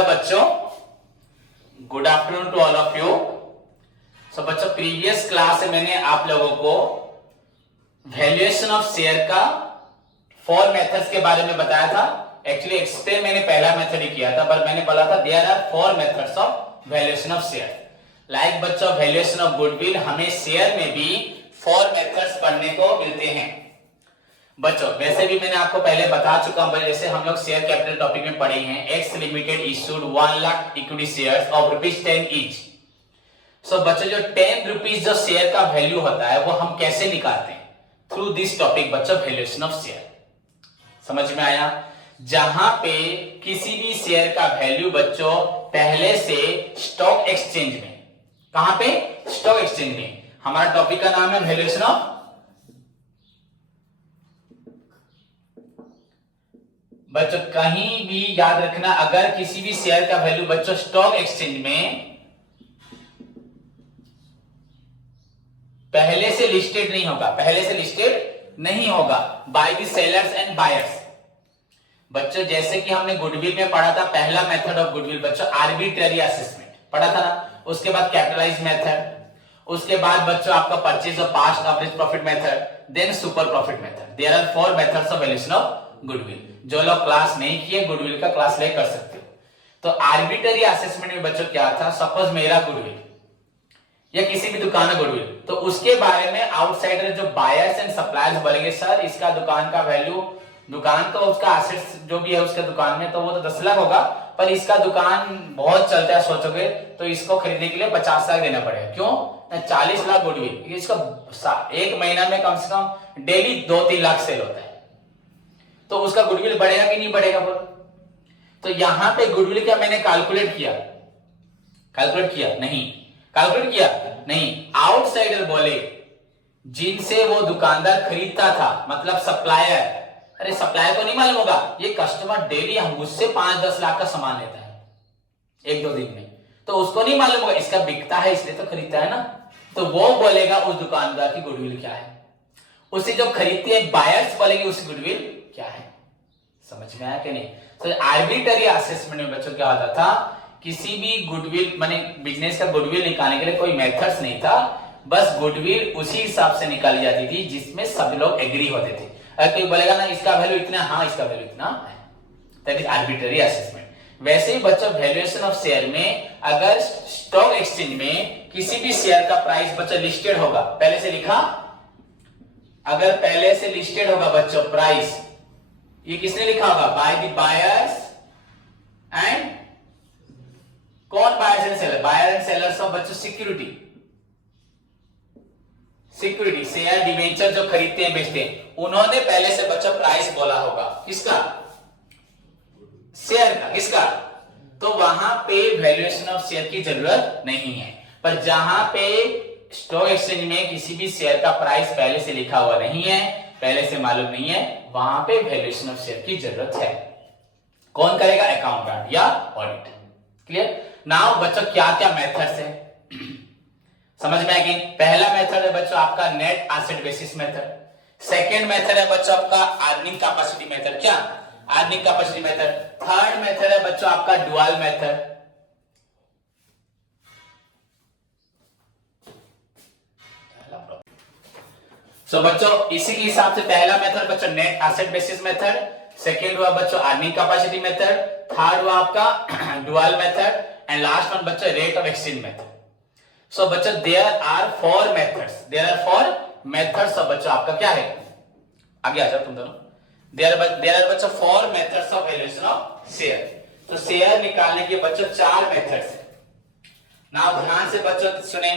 Hello बच्चों, good afternoon to all of you. So बच्चों, previous class में मैंने आप लोगों को वैल्यूएशन ऑफ शेयर का 4 मेथड्स के बारे में बताया था। एक्चुअली एक्सप्लेन मैंने पहला मेथड ही किया था, पर मैंने बोला था there are 4 methods of valuation of share. Like बच्चों, वैल्यूएशन ऑफ गुडविल, हमें शेयर में भी 4 मेथड्स पढ़ने को मिलते हैं। बच्चों वैसे भी मैंने आपको पहले बता चुका हूं, जैसे हम लोग शेयर कैपिटल टॉपिक में पढ़े हैं, x limited issued 1 lakh equity shares of ₹10 each. So बच्चों, जो 10 रुपीज जो शेयर का वैल्यू होता है वो हम कैसे निकालते हैं? थ्रू दिस टॉपिक बच्चों, वैल्यूएशन ऑफ शेयर। समझ में आया? जहां पे किसी भी शेयर का वैल्यू बच्चों पहले से स्टॉक एक्सचेंज में, कहां पे? स्टॉक एक्सचेंज में। हमारा टॉपिक का नाम है वैल्यूएशन ऑफ। बच्चों कहीं भी याद रखना, अगर किसी भी शेयर का वैल्यू बच्चों स्टॉक एक्सचेंज में पहले से लिस्टेड नहीं होगा, पहले से लिस्टेड नहीं होगा by the sellers and buyers. बच्चों जैसे कि हमने गुडविल में पढ़ा था, पहला मेथड ऑफ गुडविल बच्चों आर्बिट्रेरी असेसमेंट पढ़ा था ना। उसके बाद कैपिटलाइज मेथड, उसके बाद बच्चों आपका purchase of past average profit method, then super profit method. There are 4 methods of valuation of goodwill. जो लोग क्लास नहीं किए, गुडविल का क्लास ले कर सकते हो। तो आर्बिट्रेरी असेसमेंट में बच्चों क्या था? सपोज मेरा गुडविल या किसी भी दुकान है गुडविल, तो उसके बारे में आउटसाइडर जो बायर्स एंड सप्लायर्स बोलेंगे, सर इसका दुकान का वैल्यू, दुकान तो उसका एसेट्स जो भी है उसके दुकान में तो वो तो 10 लाख होगा, पर इसका दुकान बहुत चलता है, सोचोगे तो इसको खरीदने के लिए 50 लाख देना पड़ेगा। क्यों? 40 लाख गुडविल, इसका एक महीना में कम से कम डेली 2-3 लाख सेल होता है, तो उसका गुडविल बढ़ेगा कि नहीं बढ़ेगा? बोल। तो यहां पे गुडविल क्या मैंने कैलकुलेट किया? कैलकुलेट किया नहीं। आउटसाइडर बोले, जिनसे वो दुकानदार खरीदता था, मतलब सप्लायर। अरे सप्लायर को नहीं मालूम होगा, ये कस्टमर डेली हम मुझसे 5-10 लाख का सामान लेता है 1-2 दिन में, तो उसको नहीं मालूम होगा इसका बिकता है इसलिए तो खरीदता है ना। तो वो बोलेगा उस दुकानदार की गुडविल क्या है, उसे जो खरीदते हैं बायर्स बोलेंगे उसकी गुडविल क्या है। समझ में आया कि नहीं? तो आर्बिट्रेरी असेसमेंट में बच्चों क्या होता था, किसी भी गुडविल माने बिजनेस का गुडविल निकालने के लिए कोई मेथड्स नहीं था, बस गुडविल उसी हिसाब से निकाली जाती थी जिसमें सब लोग एग्री होते थे। अगर कोई बोलेगा ना इसका वैल्यू इतना, हाँ इसका वैल्यू इतना है, दैट इज आर्बिट्रेरी असेसमेंट। वैसे ही बच्चों वैल्यूएशन ऑफ शेयर में, अगर स्टॉक एक्सचेंज में किसी भी शेयर का प्राइस बच्चों लिस्टेड होगा, पहले से लिखा, अगर पहले से लिस्टेड होगा बच्चों प्राइस, ये किसने लिखा होगा? बाय द बायर्स एंड, कौन buyers and seller? Buyer and sellers of बच्चों सिक्योरिटी शेयर डिवेंचर जो खरीदते हैं बेचते हैं, उन्होंने पहले से बच्चों प्राइस बोला होगा। किसका? शेयर का। किसका? तो वहां पे वैल्यूएशन ऑफ शेयर की जरूरत नहीं है। पर जहां पे स्टॉक एक्सचेंज में किसी भी शेयर का प्राइस पहले से लिखा हुआ नहीं है, पहले से मालूम नहीं है, वहां पे वैल्यूएशन ऑफ शेयर की जरूरत है। कौन करेगा? अकाउंटेंट या ऑडिटर। क्लियर? नाउ बच्चों क्या क्या मेथड्स है समझ में आएगी? पहला मेथड है बच्चों आपका net asset basis method. Second method है बच्चों आपका अर्निंग कैपेसिटी मेथड। क्या? Earning capacity method. Third method है बच्चों आपका डुअल मेथड। सो बच्चों इसी के हिसाब से पहला मेथड बच्चों net asset basis method, second हुआ बच्चों अर्निंग कैपेसिटी मेथड, थर्ड हुआ आपका dual method, and last one बच्चों रेट ऑफ एक्सचेंज मेथड। सो बच्चों देयर आर 4 मेथड्स ऑफ बच्चों आपका क्या है? आगे आ जाओ तुम दोनों। देयर आर बच्चों 4 methods of valuation of share. तो शेयर निकालने के बच्चों 4 मेथड्स है। नाउ ध्यान से बच्चों सुने,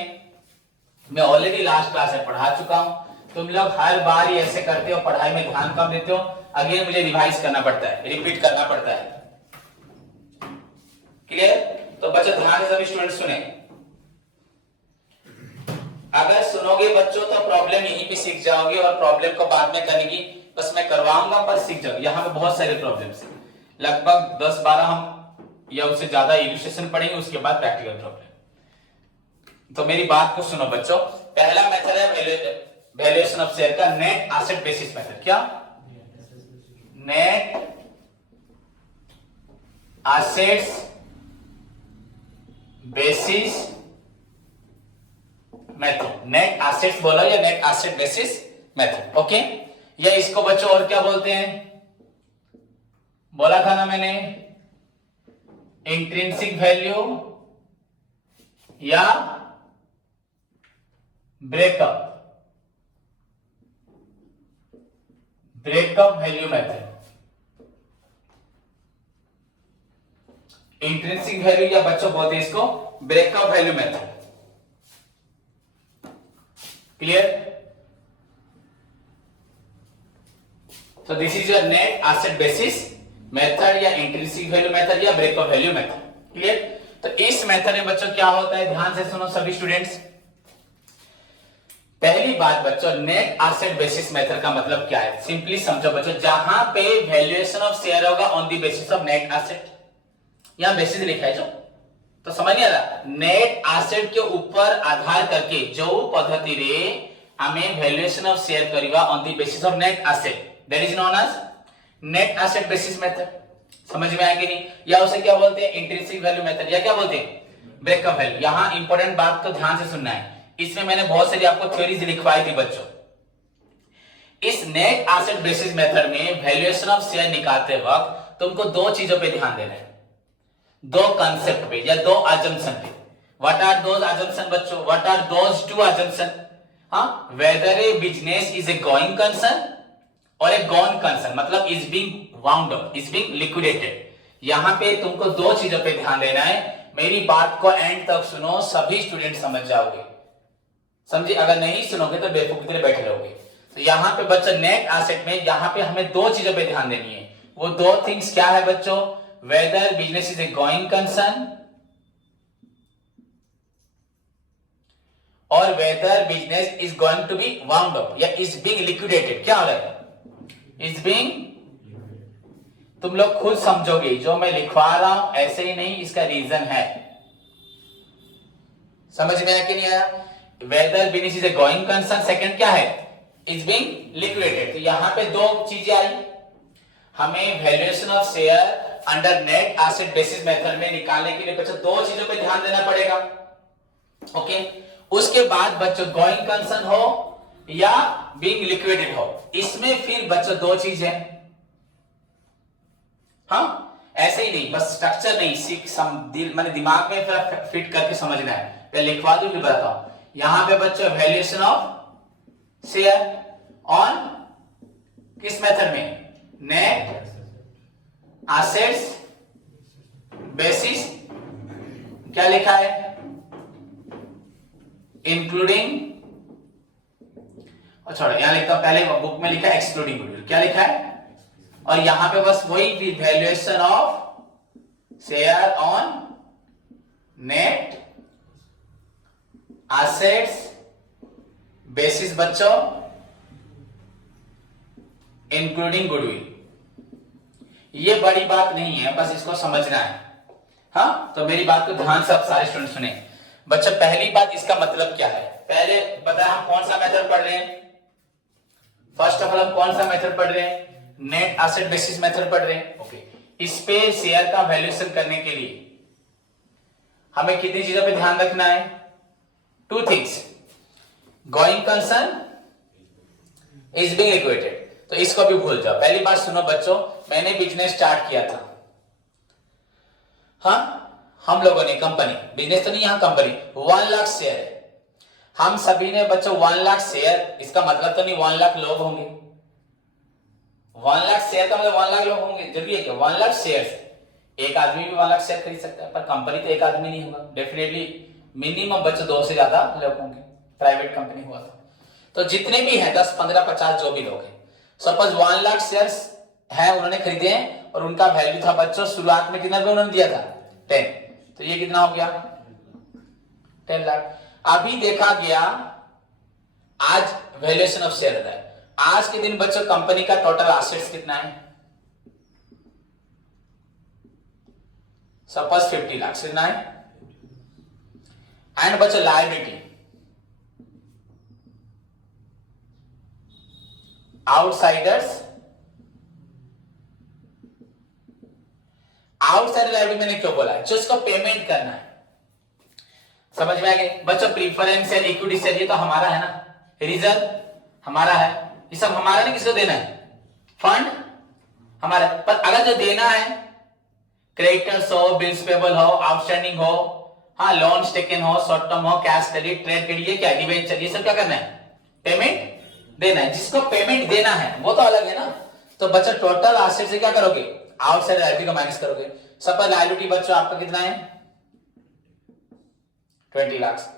मैं ऑलरेडी लास्ट क्लास में पढ़ा चुका हूं, तुम लोग हर बार ही ऐसे करते हो, पढ़ाई में ध्यान कम देते हो, अगेन मुझे रिवाइज करना पड़ता है, रिपीट करना पड़ता है। क्लियर? तो बच्चों ध्यान से सभी स्टूडेंट सुने। अगर सुनोगे बच्चों तो प्रॉब्लम यहीं पे सीख जाओगे, और प्रॉब्लम को बाद में करने की बस मैं करवाऊंगा पर सीख जाओगे। यहाँ पे बहुत सारे प्रॉब्लम्स हैं, लगभग 10-12 हम या उससे ज्यादा इलस्ट्रेशन पढ़ेंगे, उसके बाद प्रैक्टिकल प्रॉब्लम। तो मेरी बात को सुनो बच्चों। पहला मेथड है वैल्यूएशन ऑफ शेयर का नेट एसेट बेसिस मेथड। क्या? Net assets basis method, net assets बोला या net asset basis method, okay. या इसको बच्चों और क्या बोलते हैं, बोला था ना मैंने, इंट्रिंसिक वैल्यू या breakup value method. Intrinsic value या बच्चों बोलते हैं इसको breakup value method. Clear? So this is your net asset basis method या इंट्रिंसिक वैल्यू मेथड या ब्रेकअप वैल्यू मेथड। क्लियर? तो इस मेथड में बच्चों क्या होता है, ध्यान से सुनो सभी स्टूडेंट्स। पहली बात बच्चों, नेट एसेट बेसिस मेथड का मतलब क्या है, सिंपली समझो बच्चों, जहां पे वैल्यूएशन ऑफ शेयर होगा on the basis of net asset, यहां बेसिस लिखा है जो, तो समझ नहीं आ रहा, नेट एसेट के ऊपर आधार करके जो पद्धति रे हमें वैल्यूएशन ऑफ शेयर करिवा on the basis of net asset, that is known as net asset basis method. समझ में आया कि नहीं? या उसे क्या बोलते हैं, इंट्रिंसिक वैल्यू मेथड, या क्या बोलते हैं, ब्रेकअप वैल्यू। यहां इंपॉर्टेंट बात तो ध्यान से सुनना है, इसमें मैंने बहुत सारी आपको थ्योरीज लिखवाई थी बच्चों। इस नेट एसेट बेसिस मेथड में वैल्यूएशन ऑफ शेयर निकालते वक्त तुमको दो चीजों पे ध्यान देना है, दो कंसेप्ट पे या दो अजम्पशन पे। व्हाट आर दोज अजम्पशन बच्चों, what are those two assumption? Whether a business is a going concern और ए गॉन कंसर्न, मतलब is being wound up, is being liquidated. यहां पे तुमको दो चीजों पे ध्यान देना है, मेरी बात को एंड तक सुनो, सभी स्टूडेंट समझ जाओगे। समझे? अगर नहीं सुनोगे तो बेवकूफ की तरह बैठे रहोगे। तो यहां पे बच्चों नेट एसेट में यहां पे हमें दो चीजों पे ध्यान देनी है। वो दो थिंग्स क्या है बच्चों, whether business is a going concern और whether business is going to be wound up या इज बीइंग लिक्विडेटेड। क्या हो रहा है, इज बीइंग, तुम लोग खुद समझोगे, जो मैं लिखवा रहा हूं ऐसे ही नहीं, इसका रीजन है। समझ में आया कि नहीं आया? Whether business is a going concern, second क्या है, इज बीइंग लिक्विडेटेड। तो यहां पे दो चीजें आई, हमें valuation of share under net asset basis method में निकालने के लिए बच्चों दो चीजों पे ध्यान देना पड़ेगा, ओके। उसके बाद बच्चों गोइंग कंसर्न हो या बीइंग लिक्विडेटेड हो, इसमें फिर बच्चों दो चीजें, हाँ ऐसे ही नहीं, बस स्ट्रक्चर नहीं, मैंने दिमाग में फिट करके समझना है। पहले लिखवा दूं फिर बताता हूं। यहां पे बच्चों वैल्यूएशन ऑफ शेयर ऑन किस मेथड में, नेट एसेट्स बेसिस, क्या लिखा है, इंक्लूडिंग, छोड़ो यहां लिखता हूं, पहले बुक में लिखा है एक्सक्लूडिंग गुडविल, क्या लिखा है, और यहां पे बस वही valuation of share on net assets basis बच्चों इंक्लूडिंग गुडविल। ये बड़ी बात नहीं है, बस इसको समझना है, हाँ। तो मेरी बात को ध्यान से आप सारे स्टूडेंट सुने बच्चों। पहली बात, इसका मतलब क्या है, पहले पता है हम कौन सा मेथड पढ़ रहे हैं, फर्स्ट ऑफ ऑल हम कौन सा मेथड पढ़ रहे हैं, नेट एसेट बेसिस मेथड पढ़ रहे हैं, ओके। इस पे शेयर का वैल्यूएशन करने के लिए हमें कितनी चीजों पे ध्यान रखना है, two things, going concern, is being liquidated. तो इसको भी भूल जाओ। पहली बात सुनो बच्चों, मैंने बिजनेस स्टार्ट किया था, हाँ हम लोगों ने, कंपनी, बिजनेस तो नहीं, यहां कंपनी 1 लाख शेयर है, हम सभी ने बच्चों 1 लाख शेयर, इसका मतलब तो नहीं 1 लाख लोग होंगे, 1 लाख शेयर का मतलब 1 लाख लोग होंगे, जरूरी है क्या, 1 लाख शेयर, एक आदमी भी 1 लाख शेयर खरीद सकता है, पर कंपनी तो एक आदमी नहीं होगा, डेफिनेटली मिनिमम बच्चों 2 से ज्यादा लोग होंगे, प्राइवेट कंपनी हुआ था। तो जितने भी हैं 10, 15, 50 जो भी लोग हैं, सपोज 1 लाख शेयर्स है, उन्होंने खरीदे हैं और उनका वैल्यू था बच्चों शुरुआत में कितना उन्होंने दिया था 10, तो ये कितना हो गया 10 लाख। अभी देखा गया आज वैल्यूएशन ऑफ शेयर है, आज के दिन बच्चों कंपनी का टोटल एसेट्स कितना है, सपोज 50 लाख कितना है, एंड बच्चों लायबिलिटी, आउटसाइडर्स, आउटसाइडर लायबिलिटी मैंने क्यों बोला, जो इसको पेमेंट करना है, समझ में आ गए बच्चों? प्रीफरेंस शेयर, इक्विटी शेयर ये तो हमारा है ना, रिजर्व हमारा है, ये सब हमारा नहीं, किसको देना है? फंड हमारा। पर अगर जो देना है क्रेडिटर्स हो, बिल्स पेबल हो, आउटस्टैंडिंग हो, हाँ लोन्स टेकन हो, शॉर्ट टर्म हो, कैश क्रेडिट, ट्रेड क्रेडिट, ये क्या डिवेंचर, ये सब क्या करना है? पेमेंट देना है। जिसको पेमेंट देना है वो तो अलग है ना। तो बच्चा टोटल एसेट से क्या करोगे? आउटसाइड लायबिलिटी को माइनस करोगे। सपोज लायबिलिटी बच्चों आपका कितना है? 20 लाख।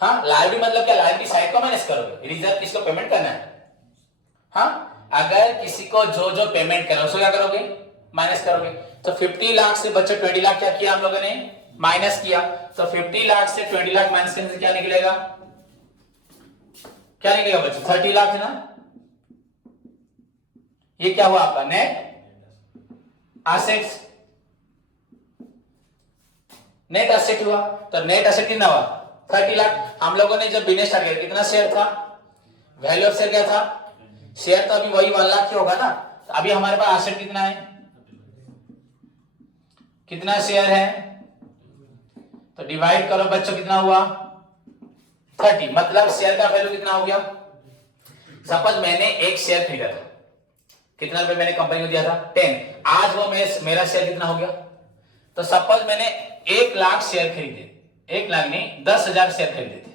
हाँ लायबिलिटी मतलब क्या? लायबिलिटी साइड को माइनस करोगे, रिजर्व किसको पेमेंट करना है? हाँ अगर किसी को जो जो पेमेंट करना है उसको क्या करोगे? माइनस करोगे। तो 50 लाख से बच्चों 20 लाख क्या किया हम लोगों ने? माइनस किया। तो 50 लाख से 20 लाख माइनस करने से क्या निकलेगा? क्या निकलेगा बच्चों? 30 लाख है ना। ये क्या हुआ आपका? नेट एसेट्स, नेट एसेट हुआ। तो नेट एसेट कितना हुआ? 30 लाख। हम लोगों ने जब बिजनेस स्टार्ट किया कितना शेयर था? वैल्यू ऑफ शेयर क्या था? शेयर तो अभी वही 1 लाख ही होगा ना। तो अभी हमारे पास एसेट कितना है? कितना शेयर है? तो डिवाइड करो बच्चों, कितना हुआ? 30। मतलब शेयर का वैल्यू कितना हो गया? सपोज मैंने एक शेयर खरीदा था, कितना रुपए मैंने कंपनी को दिया था? 10। आज वो मेरा शेयर कितना हो गया? तो सपोज मैंने 1 लाख शेयर खरीदे, 1 लाख नहीं 10,000 शेयर खरीदे थे।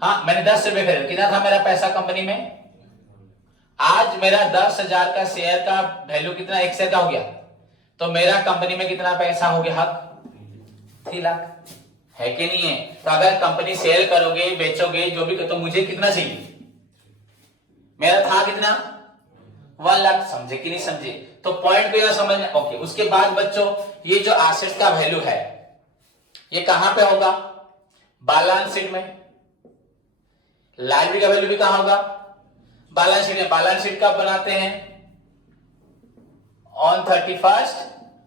हाँ मैंने 10 रुपए खरीदे, कितना था मेरा पैसा कंपनी में? आज मेरा 10,000 का शेयर का वैल्यू कितना? एक शेयर का हो गया। तो मेरा कंपनी में कितना पैसा हो गया? हक 3 लाख है कि नहीं है? तो अगर कंपनी सेल करोगे, बेचोगे, जो भी, तो मुझे कितना चाहिए? मेरा था कितना? 1 लाख। समझे कि नहीं समझे? तो पॉइंट को समझना। ओके, उसके बाद बच्चों ये जो एसेट्स का वैल्यू है ये कहां पे होगा? बैलेंस शीट में। लायबिलिटी का वैल्यू भी कहां होगा? बैलेंस शीट में। बैलेंस शीट कब बनाते हैं? ऑन 31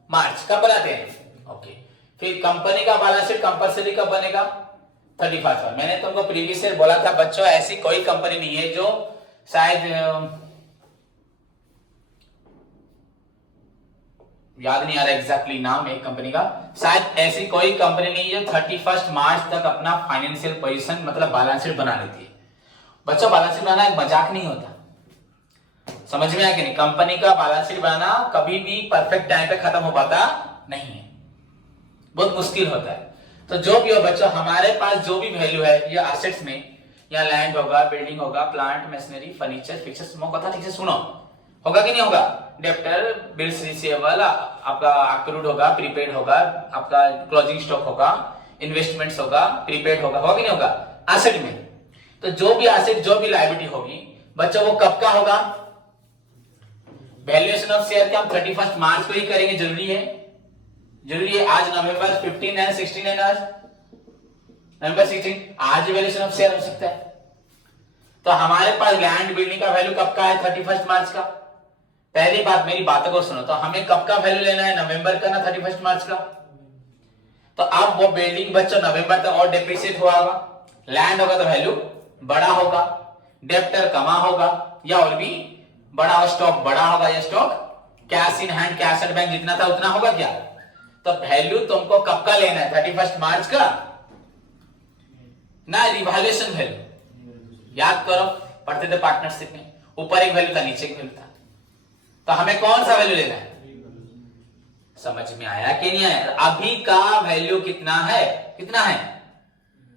मार्च। कब बनाते हैं? ओके। फिर कंपनी का बैलेंस शीट कंपल्सरी कब बनेगा? 31 मार्च। मैंने तुमको प्रीवियस ईयर बोला था बच्चों, ऐसी कोई कंपनी नहीं है जो शायद याद नहीं आ रहा एग्जैक्टली नाम एक कंपनी का, शायद ऐसी कोई कंपनी नहीं है जो 31 मार्च तक अपना फाइनेंशियल पोजीशन मतलब बैलेंस शीट बना लेती है। बच्चों बैलेंस शीट बनाना एक मजाक नहीं होता, समझ में आया कि नहीं? कंपनी का बैलेंस शीट बनाना कभी भी परफेक्ट टाइम पे खत्म हो पाता नहीं है, बहुत मुश्किल होता है। तो जो भी हो बच्चों, हमारे पास जो भी वैल्यू है ये एसेट्स में, या लैंड होगा, बिल्डिंग होगा, प्लांट, मशीनरी, फर्नीचर, फिक्सर्स, कथा ठीक से सुनो, होगा कि नहीं होगा? डेप्टर, बिल्स रिसीवेबल, आपका अक्रूड होगा, प्रीपेड होगा, आपका क्लोजिंग स्टॉक होगा, इन्वेस्टमेंट्स होगा, प्रीपेड होगा कि नहीं होगा एसेट में? तो जो भी एसेट, जो भी लायबिलिटी होगी बच्चों, वो कब का होगा? वैल्यूएशन ऑफ शेयर के हम 31 मार्च को ही करेंगे। जरूरी है? जरूरी है। आज नवंबर 15 है, 16 है, आज नवंबर 16, आज वैल्यूएशन ऑफ शेयर हो सकता है। तो हमारे पास लैंड बिल्डिंग का वैल्यू कब का है? 31 मार्च का। पहली बात, मेरी बातों को सुनो, तो हमें कब का वैल्यू लेना है? नवंबर का ना 31 मार्च का। तो अब वो बिल्डिंग बच्चों नवंबर तक और डेप्रिसिएट हुआ होगा, लैंड होगा तो वैल्यू बड़ा होगा, डेप्टर कमा होगा या और भी बड़ा, स्टॉक बड़ा होगा, या stock cash in hand, cash at bank जितना था उतना होगा क्या? तो वैल्यू तुमको कब का लेना है? 31 मार्च का ना, रिवैल्यूएशन वैल्यू। याद करो, पढ़ते थे पार्टनरशिप में, ऊपर एक वैल्यू था, नीचे एक वैल्यू था। तो हमें कौन सा वैल्यू लेना है? समझ में आया कि नहीं आया? अभी का वैल्यू कितना है? कितना है?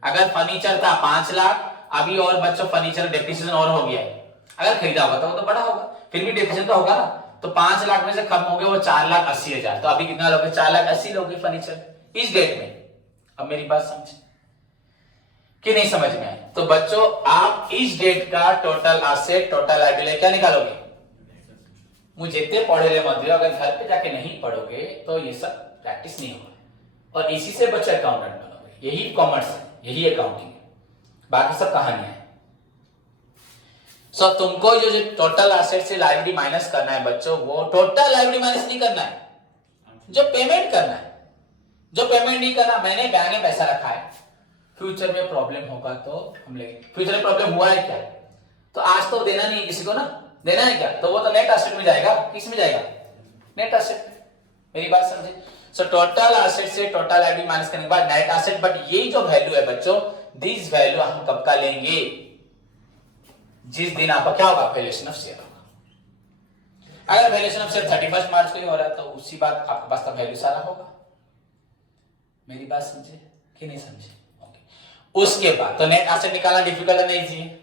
अगर फर्नीचर था 5 लाख, अभी और बच्चों फर्नीचर डेप्रिसिएशन और हो गया है। अगर खरीदा हुआ था वो तो बड़ा होगा, फिर भी डेप्रिसिएशन तो होगा ना। तो 5 लाख में से खत्म हो गया वो 4,80,000। तो अभी कितना लोगे? 4,80,000 लोगे फर्नीचर इस डेट में। अब मेरी बात समझ कि नहीं समझ में आए? तो बच्चों आप इस डेट का टोटल एसेट, टोटल लायबिलिटी क्या निकालोगे? मुझे जितने पढ़े ले मत, अगर घर पे जाके नहीं पढ़ोगे तो ये सब प्रैक्टिस नहीं होगा, और इसी से बच्चे अकाउंटेंट बनोगे। यही कॉमर्स है, यही अकाउंटिंग है, बाकी सब कहानियां है। सो तुमको जो टोटल एसेट से लायबिलिटी माइनस करना है बच्चों, वो टोटल लायबिलिटी माइनस नहीं करना है, जो पेमेंट करना है। जो पेमेंट नहीं करना, मैंने बैंक में पैसा रखा है, फ्यूचर में प्रॉब्लम होगा तो हम लेंगे। फ्यूचर में प्रॉब्लम हुआ है क्या? तो आज तो देना नहीं है किसी को ना, देना है क्या? तो वो तो नेट एसेट में जाएगा। किस में जाएगा? Net asset. मेरी बात समझे? सो टोटल एसेट से टोटल लायबिलिटी माइनस करने के बाद नेट एसेट, बट ये जो वैल्यू है बच्चों, दिस वैल्यू हम कब का लेंगे, जिस दिन आपका क्या होगा, वैल्यूएशन ऑफ शेयर होगा। अगर वैल्यूएशन ऑफ शेयर 31 मार्च को ही हो रहा है तो उसी बात आपके पास तो वैल्यू सारा होगा। मेरी बात समझे कि नहीं समझे? उसके बाद तो नेट एसेट निकालना डिफिकल्ट नहीं चाहिए।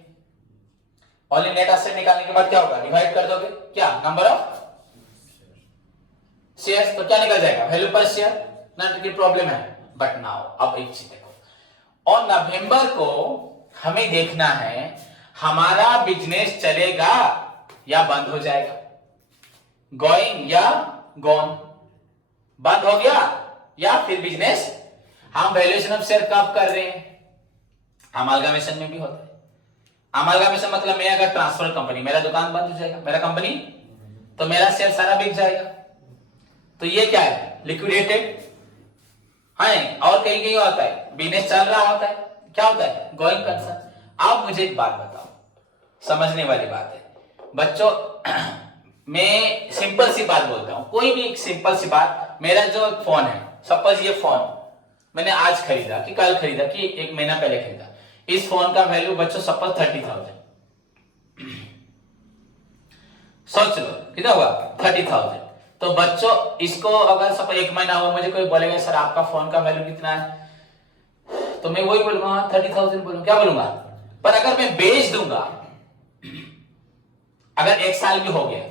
ओनली नेट एसेट निकालने के बाद क्या होगा, डिवाइड कर दोगे क्या, नंबर ऑफ शेयर्स, तो क्या निकल जाएगा, वैल्यू पर शेयर। नॉट की प्रॉब्लम है। बट नाउ अब एक चीज देखो, और नवंबर को हमें देखना है हमारा बिजनेस चलेगा या बंद हो जाएगा, गोइंग या गॉन, बंद हो गया या फिर बिजनेस। हम वैल्यूएशन ऑफ शेयर कब कर रहे हैं, अमालगामेशन में भी होता है। अमालगामेशन मतलब मैं अगर ट्रांसफर कंपनी, मेरा दुकान बंद हो जाएगा, मेरा कंपनी, तो मेरा शेयर सारा बिक जाएगा, तो ये क्या है, लिक्विडेटेड है। और कहीं कहीं होता है बिजनेस चल रहा होता है, क्या होता है, गोइंग कंसर्न। अब मुझे एक बात बताओ, समझने वाली बात है बच्चों, मैं सिंपल सी बात बोलता हूं, कोई भी एक सिंपल सी बात, मेरा जो फोन है, सपोज ये फोन मैंने आज खरीदा कि कल खरीदा कि एक महीना पहले खरीदा, इस फोन का वैल्यू बच्चों सपोज 30,000, सोच लो कितना हुआ, 30,000। तो बच्चों इसको अगर सपोज एक महीना हुआ, मुझे कोई बोलेगा सर आपका फोन का वैल्यू कितना है, तो मैं वही बोलूंगा 30,000 बोलूंगा, क्या बोलूंगा। पर अगर मैं बेच दूंगा, अगर एक साल भी हो गया,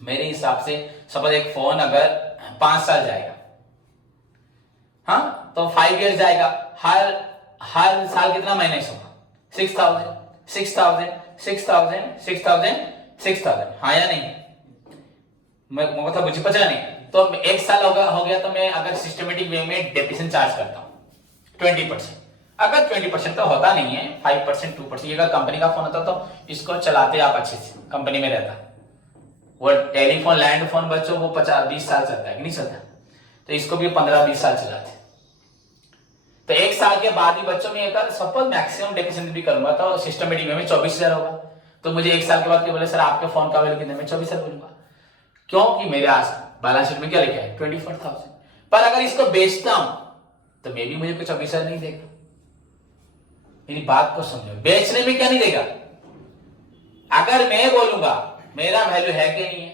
मेरे हिसाब से सपोज एक फोन अगर 5 साल जाएगा, हाँ तो 5 इयर्स जाएगा, हर साल कितना माइनस होगा, 6,000 6,000 6,000 6,000 6,000, हाँ या नहीं, मैं मतलब मुझे पता नहीं। तो एक साल हो गया तो मैं अगर सिस्टमेटिक वे में डेप्रिसिएशन चार्ज करता हूं 20%, अगर 20% तो होता नहीं है, 5% 2%, अगर कंपनी का फोन होता तो इसको चलाते आप अच्छे से, कंपनी में रहता। वो टेलीफोन लैंड फोन बच्चों वो 50-20 साल चलता है कि नहीं चलता, तो इसको भी 15-20 साल चलाते। तो एक साल के बाद ही बच्चों में अगर सपोज मैक्सिमम डेप्रिसिएशन भी करूंगा तो सिस्टमेटिक वे में 24,000 होगा, तो मुझे एक साल के बाद बोले सर आपके फोन का वैल्यू कितने में, 24,000 बोलूंगा, क्योंकि मेरे बैलेंस शीट में क्या लिखा है, 24,000। पर अगर इसको बेचता हूं तो मे भी मुझे कुछ 24,000 नहीं देगा। मेरी बात को समझो, बेचने में क्या नहीं देगा, अगर मैं बोलूंगा मेरा वैल्यू है कि नहीं है,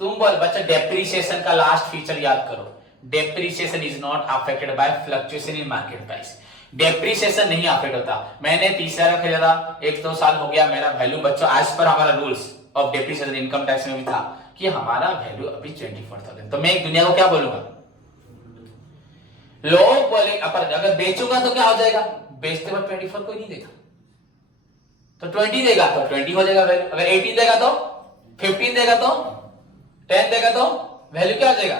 तुम बोल बच्चा डेप्रिसिएशन का लास्ट फीचर याद करो, depreciation is not affected by fluctuation in market price. Depreciation नहीं अफेक्ट होता। मैंने 30,000 खरीदा, 1-2 साल हो गया, मेरा वैल्यू बच्चों आज पर हमारा rules of depreciation income tax में भी था कि हमारा वैल्यू अभी 24,000, तो मैं एक दुनिया को क्या बोलूंगा, लोग बोले अगर बेचूंगा तो क्या हो जाएगा, बेचते वक्त 24 कोई नहीं देगा, तो 20 देगा तो 20 हो जाएगा वैल्यू, अगर 18 देगा तो 15 देगा तो 10 देगा तो वैल्यू क्या हो जाएगा।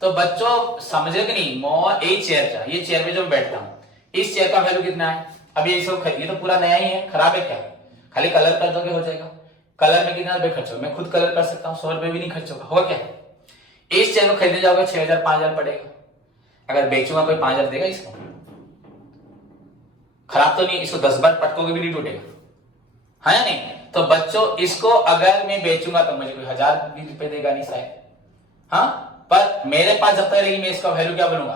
तो बच्चों समझे कि नहीं, मोर एक चेयर का, ये चेयर में जो बैठता हूं, इस चेयर का वैल्यू कितना है, अभी इसको ये तो पूरा नया ही है, खराब है क्या, खाली कलर कर दोगे हो जाएगा। कलर में कितना रुपए खर्च होगा, मैं खुद कलर कर सकता हूँ, 100 रुपए भी नहीं खर्च होगा क्या। इस चेयर को खरीदने जाओगे 6,000 5,000 पड़ेगा, अगर बेचूंगा कोई 5,000 देगा इसको, खराब तो नहीं, इसको 10 बार पटकोगे भी नहीं टूटेगा, है या नहीं। तो बच्चों इसको अगर मैं बेचूंगा तो मुझे कोई 1,000 भी रुपए देगा नहीं शायद, हाँ, पर मेरे पास जब तक रहेगी मैं इसका वैल्यू क्या बनूंगा,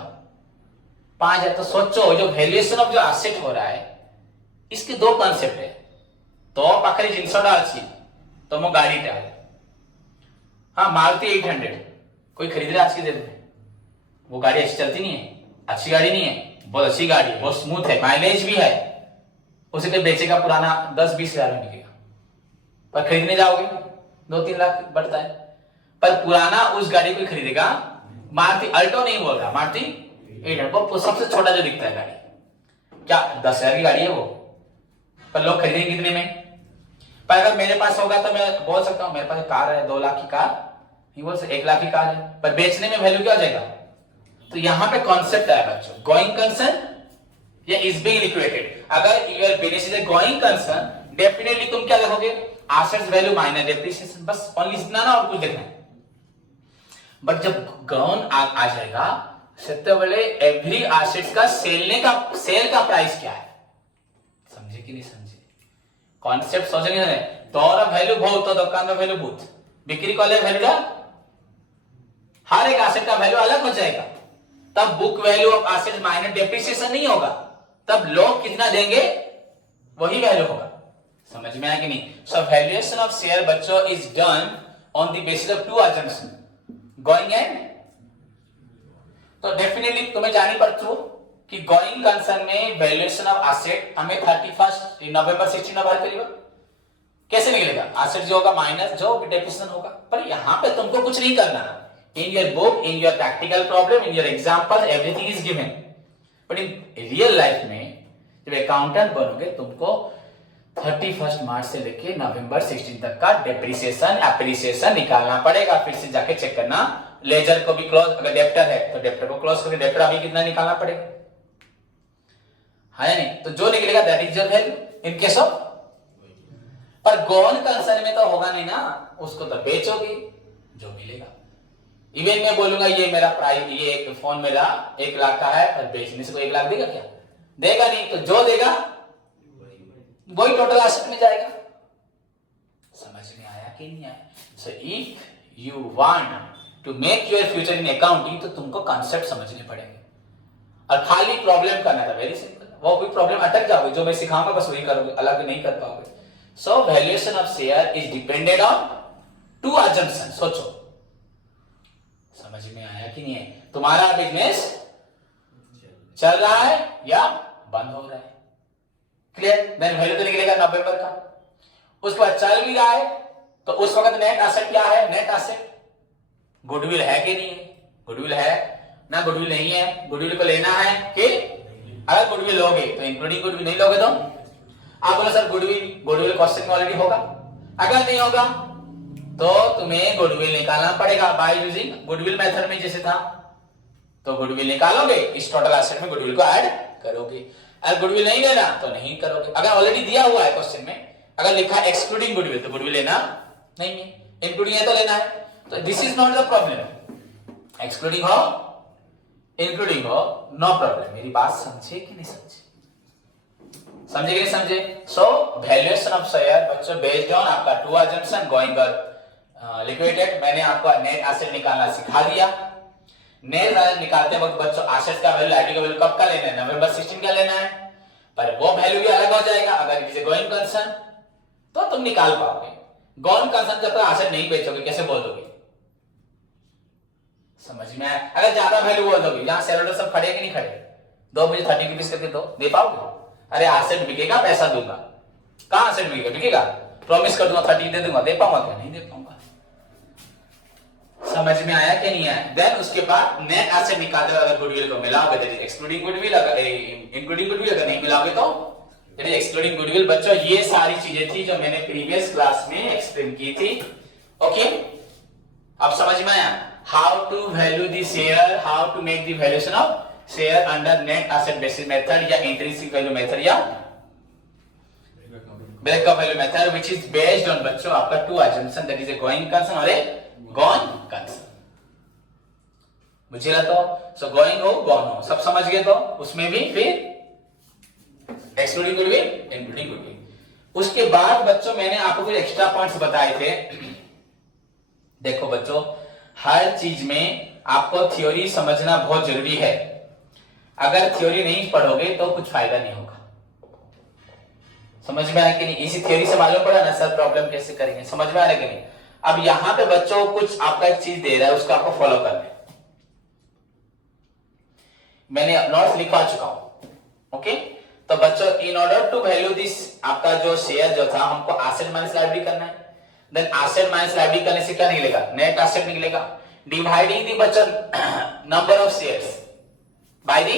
5,000। तो सोचो जो वैल्यूएशन ऑफ जो एसेट हो रहा है, इसके दो कॉन्सेप्ट है, तो पाखरे जिनसोडा अच्छी तो मैं गाड़ी टा, हाँ मारुति 800 कोई खरीद रहा आज की डेट में, वो गाड़ी अच्छी चलती नहीं है, अच्छी गाड़ी नहीं है, बहुत अच्छी गाड़ी है, बहुत स्मूथ है, माइलेज भी है, उसे कोई बेचेगा पुराना 10-20 हजार में बिकेगा, पर खरीदने जाओगे 2-3 लाख बढ़ता है। पर पुराना उस गाड़ी को खरीदेगा, मारुति अल्टो नहीं बोल रहा, मारुति 800 वो सबसे छोटा जो दिखता है गाड़ी, क्या 10,000 की गाड़ी है वो, पर लोग खरीदेंगे कितने में। पर अगर मेरे पास होगा तो मैं बोल सकता हूं मेरे पास कार है, 2 लाख की कार नहीं बोल सकता, 1 लाख की कार है, पर बेचने में वैल्यू क्या हो जाएगा। तो यहां पे कॉन्सेप्ट है बच्चों, गोइंग कंसर्न या इज बीइंग लिक्विडेटेड। अगर your business is a going concern, definitely तुम क्या देखोगे, एसेट्स वैल्यू माइनस डेप्रिसिएशन, बस ओनली इतना ना, और कुछ देखना है। बट जब गॉन आ जाएगा सबसे पहले एवरी एसेट्स का सेल का प्राइस क्या है, समझे कि नहीं समझे, कॉन्सेप्ट सोचेंगे नहीं। तोर वैल्यू बहुत तो दुकान में वैल्यू बहुत, बिक्री कले वैल्यू हर एक एसेट का वैल्यू अलग हो जाएगा, तब book value of asset minus depreciation नहीं होगा, तब लोग कितना देंगे वही वैल्यू होगा। समझ में आया कि नहीं? सो वैल्यूएशन ऑफ शेयर बच्चों is done on the basis of two assumption, going and, तो डेफिनेटली तुम्हें जानी पड़ती हो कि गोइंग कंसर्न में वैल्यूएशन ऑफ एसेट हमें 31 नवंबर 16 भर करेगा, कैसे निकलेगा? एसेट जो होगा माइनस जो डेप्रिसिएशन होगा। पर यहां पे तुमको कुछ नहीं करना, in your book, in your practical problem, in your example, everything is given. But in real life में जब अकाउंटेंट बनोगे तुमको 31 मार्च से लेके नवंबर 16 तक का डेप्रिसिएशन एप्रिसिएशन निकालना पड़ेगा। फिर से जाके चेक करना, लेजर को भी क्लोज, अगर डेप्टर है तो डेप्टर को क्लोज करके डेप्टर अभी कितना निकालना पड़ेगा, है नहीं? तो जो निकलेगा that is your value in case of. पर गोन कंसर्न में तो होगा नहीं ना, उसको तो बेचोगे जो मिलेगा। इवन मैं बोलूंगा ये मेरा प्राइस, ये फोन मेरा 1 लाख का है, पर बेचने से कोई 1 लाख देगा क्या? देगा नहीं, तो जो देगा वही टोटल एसेट में जाएगा। समझ में आया कि नहीं आया? So if you want to make your future in accounting तो तुमको कॉन्सेप्ट समझने पड़ेंगे, और खाली प्रॉब्लम करना था, वेरी सिंपल। वो कोई प्रॉब्लम अटक जाओगे, जो मैं सिखाऊंगा बस वही करोगे, अलग नहीं कर पाओगे। So valuation of share is depended on two assumption. सोचो, समझ में आया कि नहीं है? तुम्हारा बिजनेस चल रहा है या बंद हो रहा है, क्लियर? देन वैल्यू तो निकलेगा नवंबर का। उसके बाद चल भी रहा है तो उस वक्त नेट एसेट क्या है? नेट एसेट गुडविल है कि नहीं है? गुडविल है ना, गुडविल नहीं है? गुडविल को लेना है कि अगर गुडविल लोगे तो इंक्लूडिंग गुडविल, नहीं लोगे तो आप बोलो सर गुडविल क्वेश्चन में ऑलरेडी होगा, अगर नहीं होगा तो तुम्हें गुडविल निकालना पड़ेगा बाय यूजिंग गुडविल मेथड में जैसे था। तो गुडविल निकालोगे, इस टोटल एसेट में गुडविल को ऐड करोगे। अगर गुडविल नहीं लेना तो नहीं करोगे। अगर ऑलरेडी दिया हुआ है क्वेश्चन में, अगर लिखा है एक्सक्लूडिंग गुडविल तो गुडविल लेना नहीं है, इंक्लूडिंग है तो लेना है। तो this is not the problem, excluding हो इंक्लूडिंग हो नो प्रॉब्लम। मेरी बात समझे कि नहीं समझे? समझे कि नहीं समझे? सो वैल्यूएशन ऑफ शेयर बच्चों बेस्ड ऑन आपका टू असम्पशन गोइंग लिक्विडेटेड। मैंने आपको नेट एसेट निकालना सिखा दिया। नेट एसेट निकालते वक्त बच्चों एसेट का वैल्यू, लाइबिलिटी का वैल्यू कब का लेना है? नवंबर 16 का लेना है, पर वो वैल्यू भी अलग हो जाएगा। अगर इट इज गोइंग कंसर्न तो तुम निकाल पाओगे। गोइंग कंसर्न जब तक एसेट नहीं बेचोगे कैसे बोल दोगे? समझ में आया? अगर ज्यादा वैल्यू बोल दोगे, यहां शेयर होल्डर सब खड़े कि नहीं खड़े, दो मुझे 30 रुपीज करके दो, दे पाओगे? अरे एसेट बिकेगा, पैसा दूंगा। कहां एसेट बिकेगा? बिकेगा, प्रॉमिस कर दूंगा 30 दे दूंगा, दे पाऊंगा क्या? नहीं दे पाऊंगा। समझ में आया कि नहीं आया? देन उसके बाद नेट एसेट निकालते हुए अगर गुडविल को मिलाओगे दैट इज एक्सक्लूडिंग गुडविल, अगर इंक्लूडिंग गुडविल अगर नहीं मिलाओगे तो दैट इज एक्सक्लूडिंग गुडविल। बच्चों ये सारी चीजें थी जो मैंने प्रीवियस क्लास में एक्सप्लेन की थी। ओके, अब समझ में आया how to value the share, how to make the valuation of share under net asset basis method या इंट्रिंसिक वैल्यू मेथड या breakup value method which is based on बच्चों आपका two assumption that is a going concern और a gone concern. मुझे तो so going हो gone हो सब समझ गए, तो उसमें भी फिर एक्सक्लूडिंग गुडविल इंक्लूडिंग गुडविल। उसके बाद बच्चों मैंने आपको कुछ एक्स्ट्रा पॉइंट्स बताए थे। देखो बच्चों, हर चीज में आपको थ्योरी समझना बहुत जरूरी है। अगर थ्योरी नहीं पढ़ोगे तो कुछ फायदा नहीं होगा। समझ में आया कि नहीं? इसी थ्योरी से मालूम पड़ा ना सर प्रॉब्लम कैसे करेंगे, समझ में आ रहा है कि नहीं? अब यहां पे बच्चों कुछ आपका एक चीज दे रहा है, उसको आपको फॉलो करना है। मैंने नोट्स लिखवा चुका हूं। ओके, तो बच्चों in order to value this आपका जो शेयर जो था हमको एसेट माइनस लायबिलिटी करना है। देन एसेट माइनस लायबिलिटी करने से क्या निकलेगा? नेट एसेट निकलेगा। डिवाइडिंग द बच्चों number of shares by the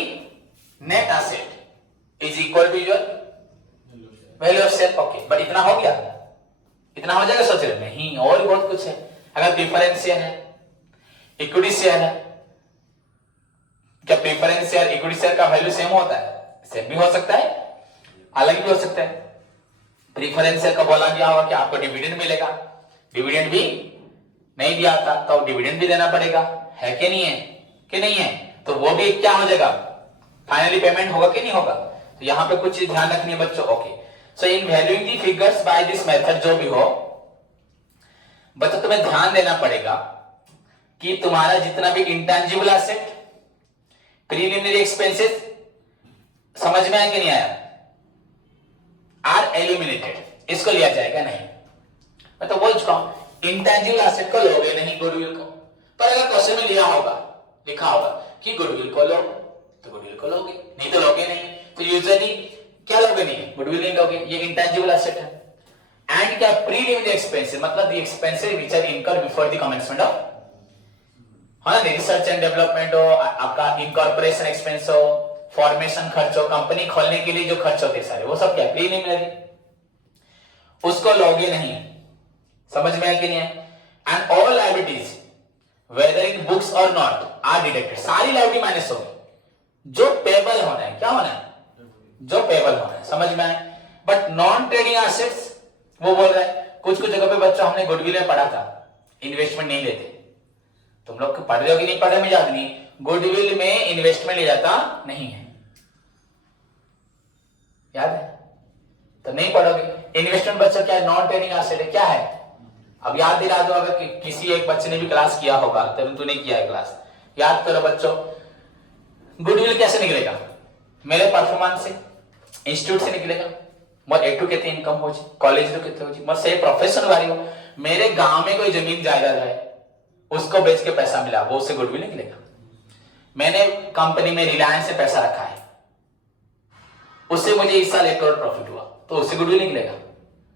net asset is equal to your value of share. Okay, but इतना हो गया? इतना हो जाएगा? सोच रहे नहीं, और बहुत कुछ है। अगर प्रेफरेंस शेयर है, इक्विटी शेयर है, क्या प्रेफरेंस शेयर इक्विटी शेयर का वैल्यू सेम होता है? सेम भी हो सकता है, अलग भी हो सकता है। प्रेफरेंस शेयर का बोला गया होगा कि आपको डिविडेंड मिलेगा, डिविडेंड भी नहीं दिया था तो डिविडेंड भी देना पड़ेगा, है कि नहीं है? कि नहीं है? तो वो भी क्या हो जाएगा? फाइनली पेमेंट होगा कि नहीं होगा? तो यहां पे कुछ चीज ध्यान रखनी है बच्चों। Okay, so in valuing the figures by this method जो भी हो बच्चों तुम्हें ध्यान देना पड़ेगा कि तुम्हारा जितना भी इंटेंजिबल एसेट, प्रीलिमिनरी एक्सपेंसेस, समझ में आया कि नहीं आया, आर एलिमिनेटेड, इसको लिया जाएगा नहीं। मैं तो बोल चुका हूं इंटेंजिबल एसेट को लोगे नहीं, गुडविल को। पर अगर क्वेश्चन में लिया होगा, लिखा होगा कि गुडविल को लो, तो गुडविल को लोगे, नहीं तो लोगे नहीं। तो यूजुअली क्या लोगे नहीं, गुडविल नहीं लोगे, ये इंटेंजिबल एसेट है। एंड क्या, प्रीलिमिनरी एक्सपेंसेस मतलब the expenses which are incurred before the commencement of, हाँ, रिसर्च एंड डेवलपमेंट हो, आपका इनकॉर्पोरेशन एक्सपेंस हो, फॉर्मेशन खर्च हो, कंपनी खोलने के लिए जो खर्च होते सारे, वो सब क्या प्रीलिमिनरी, उसको लोगे नहीं। समझ में आया कि नहीं है। And all liabilities whether in books और नॉट आर डिडक्टेड, सारी लायबिलिटी माइनस होगी। जो पेबल होना है, क्या होना है, जो पेबल होना है, समझ में आया। बट नॉन ट्रेडिंग एसेट्स, वो बोल रहा है कुछ कुछ जगह पे बच्चों हमने गुडविल में पढ़ा था इन्वेस्टमेंट नहीं लेते, तुम लोग पढ़ रहे हो कि नहीं पढ़ रहे, मुझे याद नहीं। गुडविल में इन्वेस्टमेंट ले जाता नहीं है, याद है, तो नहीं पढ़ोगे। इन्वेस्टमेंट बच्चा क्या है, नॉन ट्रेडिंग एसेट है, क्या है। अब याद दिला दो, अगर किसी एक बच्चे ने भी क्लास किया होगा, तब तूने किया है क्लास, याद करो बच्चों। गुडविल कैसे निकलेगा, मेरे परफॉर्मेंस से, इंस्टीट्यूट से निकलेगा। मोर एटू केते इनकम हो, कॉलेज रू केते हो, मोर से प्रोफेशन वाली हो, मेरे गांव में कोई जमीन जायदाद है, उसको बेच के पैसा मिला, वो उससे गुडविल निकलेगा। मैंने कंपनी में रिलायंस से पैसा रखा है, उससे मुझे इस साल 1 करोड़ प्रॉफिट हुआ, तो उससे गुडविल निकलेगा।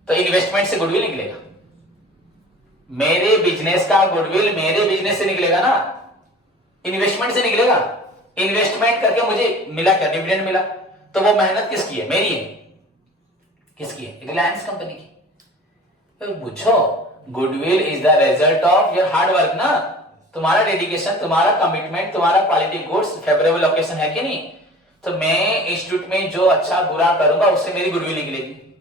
तो इन्वेस्टमेंट से गुडविल निकलेगा। मेरे बिजनेस का गुडविल मेरे बिजनेस से निकलेगा ना, इन्वेस्टमेंट से निकलेगा। इन्वेस्टमेंट करके मुझे मिला क्या, डिविडेंड मिला, तो वो मेहनत किसकी है, मेरी है, किसकी है, रिलायंस कंपनी की। तो पूछो, goodwill is the result of your hard work ना, तुम्हारा डेडिकेशन, तुम्हारा कमिटमेंट, तुम्हारा क्वालिटी गुड्स, फेवरेबल लोकेशन है कि नहीं। तो मैं इंस्टीट्यूट में जो अच्छा बुरा करूंगा उससे मेरी गुडविल निकलेगी।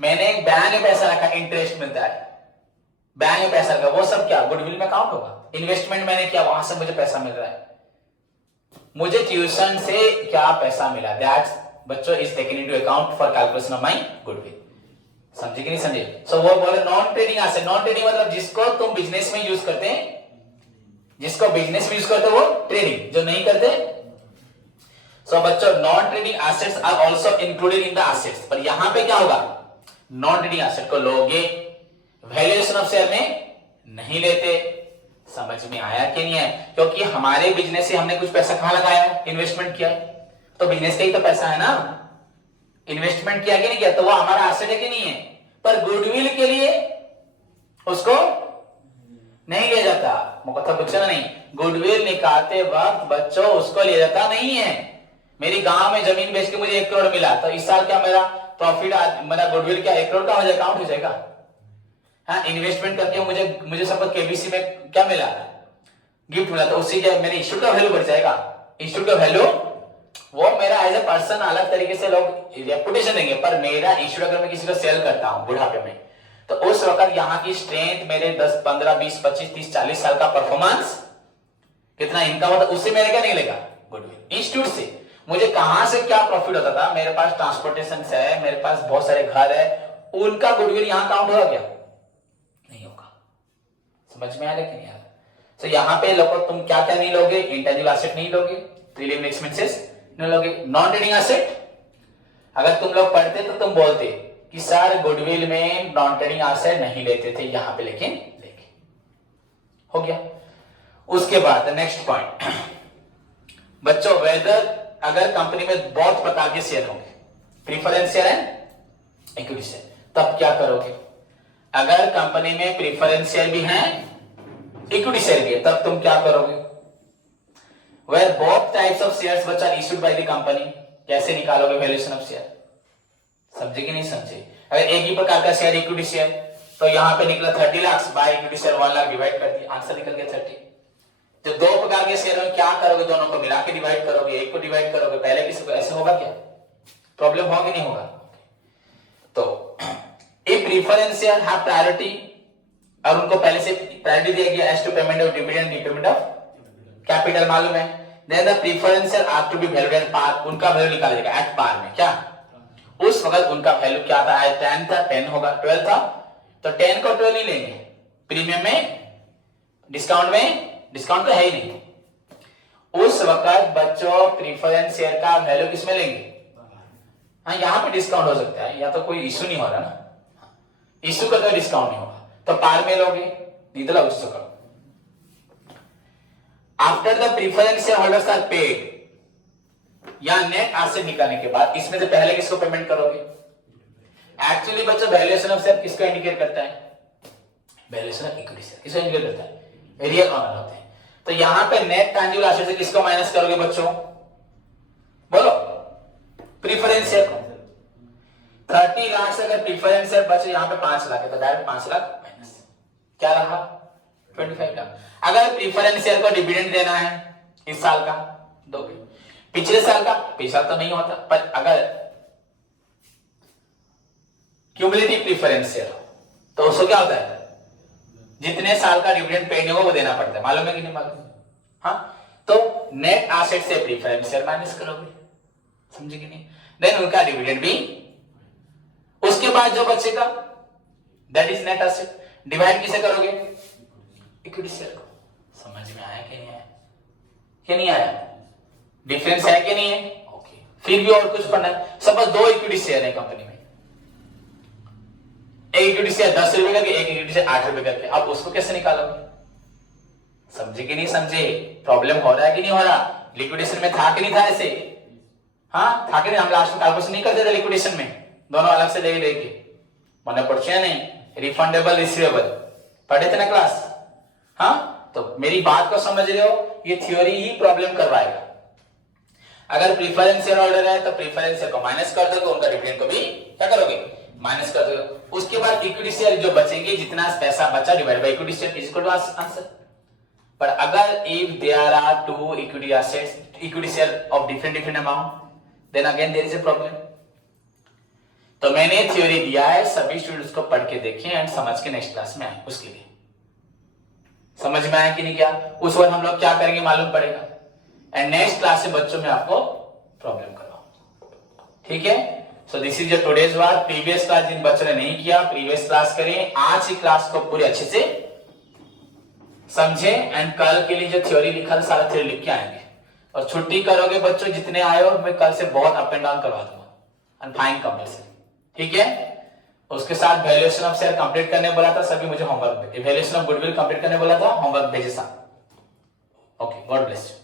मैंने एक बैंक में पैसा रखा, इंटरेस्ट मिलता है, बैंक में पैसा रखा, वो सब क्या गुडविल में काउंट होगा। इन्वेस्टमेंट मैंने किया, वहां से मुझे पैसा मिल रहा है, मुझे ट्यूशन से क्या पैसा मिला, दैट्स बच्चों is taken into account for calculation of my goodwill. समझे कि नहीं समझे। सो वो बोले non trading asset, non trading मतलब जिसको तुम बिजनेस में यूज करते हैं, जिसको बिजनेस में यूज करते हो वो ट्रेडिंग, जो नहीं करते। सो बच्चों non trading assets are also included in the assets, पर यहां पे क्या होगा, नॉन ट्रेडिंग एसेट को लोगे, वैल्यूएशन ऑफ शेयर में नहीं लेते। समझ में आया कि नहीं है, क्योंकि हमारे बिजनेस से हमने कुछ पैसा कहां लगाया, इन्वेस्टमेंट किया, तो बिजनेस का ही तो पैसा है ना, इन्वेस्टमेंट किया कि नहीं किया, तो वो हमारा एसेट है कि नहीं है। पर गुडविल के लिए उसको नहीं लिया जाता, मतलब बच्चा नहीं, गुडविल निकालते वक्त बच्चों उसको लिया जाता नहीं है। मेरी गांव में जमीन बेच के मुझे 1 करोड़ मिला, तो इस साल क्या मेरा प्रॉफिट, मेरा गुडविल क्या 1 करोड़ का हो जाएगा, काउंट हो जाएगा। हाँ, इन्वेस्टमेंट करके मुझे सब केबीसी में क्या मिला, गिफ्ट मिला, तो उससे क्या मेरे इंस्टीट्यूट का वैल्यू बढ़ जाएगा। इंस्टीट्यूट का वैल्यू वो मेरा एज ए पर्सन अलग तरीके से लोग रेपुटेशन देंगे, पर मेरा इंस्टीट्यूट अगर मैं किसी को सेल करता हूं बुढ़ापे में, तो उस वक्त यहाँ की स्ट्रेंथ, मेरे 10, 15, 20, 25, 30, 40 साल का परफॉर्मेंस, कितना इनकम होता, उससे मेरे क्या निकलेगा, गुडविल। इंस्टीट्यूट से मुझे कहां से क्या प्रॉफिट होता था, मेरे पास ट्रांसपोर्टेशन है, मेरे पास बहुत सारे घर है, उनका गुडविल यहाँ काउंट होगा क्या, नहीं होगा। समझ में आ रहा है कि नहीं आ रहा। तो यहाँ पे लोगों तुम क्या क्या नहीं लोगे, इंटेंजिबल एसेट नहीं लोगे, प्रीलिमिनरी एक्सपेंसेस नहीं लोगे, नॉन ट्रेडिंग एसेट। अगर तुम लोग पढ़ते तो तुम बोलते कि सर गुडविल में नॉन ट्रेडिंग एसेट नहीं लेते थे, यहां पे लेकिन लेके हो गया। उसके बाद नेक्स्ट पॉइंट बच्चों, वेदर अगर कंपनी में बहुत प्रकार के शेयर होंगे, preference share and equity share, तब क्या करोगे। अगर कंपनी में प्रीफरेंस शेयर भी हैं, इक्विटी शेयर भी है, तब तुम क्या करोगे। Where both types of shares which are issued by the company, कैसे निकालोगे वैल्यूएशन ऑफ शेयर, समझे कि नहीं समझे। अगर एक ही प्रकार का शेयर इक्विटी शेयर, तो यहां पे निकला 30 lakh bye equity share 1 lakh, divide कर दिया, आंसर निकल गया 30। जो दो प्रकार के शेयर में क्या करोगे, दोनों को मिला के डिवाइड करोगे, एक को डिवाइड करोगे, पहले किसी को, ऐसे होगा क्या, प्रॉब्लम होगी नहीं होगा। तो a preference share have priority, और उनको पहले से प्रायोरिटी दिया गया as to payment of dividend, repayment of capital मालूम है। Then the preference share are to be valued at par, उनका वैल्यू निकाला जाएगा एट पार में, क्या उस वक्त उनका वैल्यू क्या था, 10 था, 10 होगा, 12 था, तो 10 को 12 ही लेंगे, प्रीमियम में डिस्काउंट में डिस्काउंट तो है ही नहीं। उस वक्त बच्चों प्रीफरेंस शेयर का वैल्यू किसमें लेंगे? हाँ, यहां पे डिस्काउंट हो सकता है, या तो कोई इशू नहीं हो रहा ना, इशू का तो डिस्काउंट नहीं होगा, तो पार में लोगे, नहीं तो लॉस करो। After the preference share holders are paid, या नेट एसेट निकालने के बाद इसमें से पहले किसको पेमेंट करोगे? एक्चुअली बच्चों वैल्यूएशन ऑफ शेयर किसको इंडिकेट करता है? वैल्यूएशन ऑफ इक्विटी शेयर किसको इंडिकेट करता है? रियल ऑनर होते हैं। तो यहां पे नेट टैंजिबल एसेट से किसको माइनस करोगे बच्चों? बोलो, प्रीफरेंस शेयर को। 30 लाख से अगर प्रीफरेंस शेयर बचे यहां पे 5 लाख है, तो डायरेक्ट 5 लाख माइनस, क्या रहा? 25 लाख। अगर प्रीफरेंस शेयर को डिविडेंड देना है इस साल का, दोगे। पिछले साल का, पिछला तो नहीं होता, पर अगर क्यूमुलेटिव प्रीफरेंस शेयर तो उसको क्या होता है? जितने साल का डिविडेंड पेड होगा वो देना पड़ता है, मालूम है कि नहीं मालूम? हाँ, तो नेट एसेट से प्रीफरेंस शेयर माइनस करोगे, समझे कि नहीं? देन उनका डिविडेंड भी, उसके बाद जो बचेगा that is net asset, divide किसे करोगे? इक्विटी शेयर को। समझ में आया कि नहीं आया? कि नहीं आया? डिफरेंस है कि नहीं है? ओके, फिर भी और कुछ पढ़ना है। सपोज 2 इक्विटी शेयर है कंपनी में, एक इक्विटी शेयर 10 रुपए करके, एक इक्विटी शेयर 8 रुपए करके, अब उसको कैसे निकालोगे? समझे कि नहीं समझे? प्रॉब्लम हो रहा है कि नहीं हो रहा? लिक्विडेशन में था कि नहीं था ऐसे? हाँ था कि नहीं? हम लास्ट में कैलकुलेशन नहीं करते थे लिक्विडेशन में, दोनों अलग से लेके मन पड़ते नहीं, रिफंडेबल रिसीवेबल पढ़े थे ना क्लास? हाँ, तो मेरी बात को समझ रहे हो? ये थ्योरी ही प्रॉब्लम करवाएगा। अगर प्रीफरेंस शेयर होल्डर है तो प्रीफरेंस शेयर को माइनस कर दोगे, उनका डिविडेंड को भी क्या करोगे? माइनस कर दोगे। उसके बाद इक्विटी शेयर जो बचेंगे, जितना पैसा बचा divide by equity share is equal to answer. पर अगर if there are 2 equity assets, equity share of different amount, then again there is a problem. तो मैंने थ्योरी दिया है, सभी स्टूडेंट्स को पढ़ के देखें एंड समझ के नेक्स्ट क्लास में आए, उसके लिए समझ में आया कि नहीं? क्या उस वक्त हम लोग क्या करेंगे मालूम पड़ेगा, एंड नेक्स्ट क्लास में बच्चों में आपको प्रॉब्लम करवाऊं, ठीक है? So this is your today's work. Previous class जिन बच्चों ने नहीं किया, प्रीवियस क्लास करें, आज की क्लास को पूरी अच्छे से समझे, एंड कल के लिए जो थ्योरी लिखा था सारा थ्योरी लिख के आएंगे। और छुट्टी करोगे बच्चों जितने आए हो, मैं कल से बहुत अप एंड डाउन करवा दूंगा, एंड फाइन कंपल्सरी, ठीक है? उसके साथ वैल्यूएशन ऑफ शेयर कंप्लीट करने बोला था, सभी मुझे homework, valuation of goodwill complete करने बोला था, होमवर्क भेजे साहब। Okay, God bless you.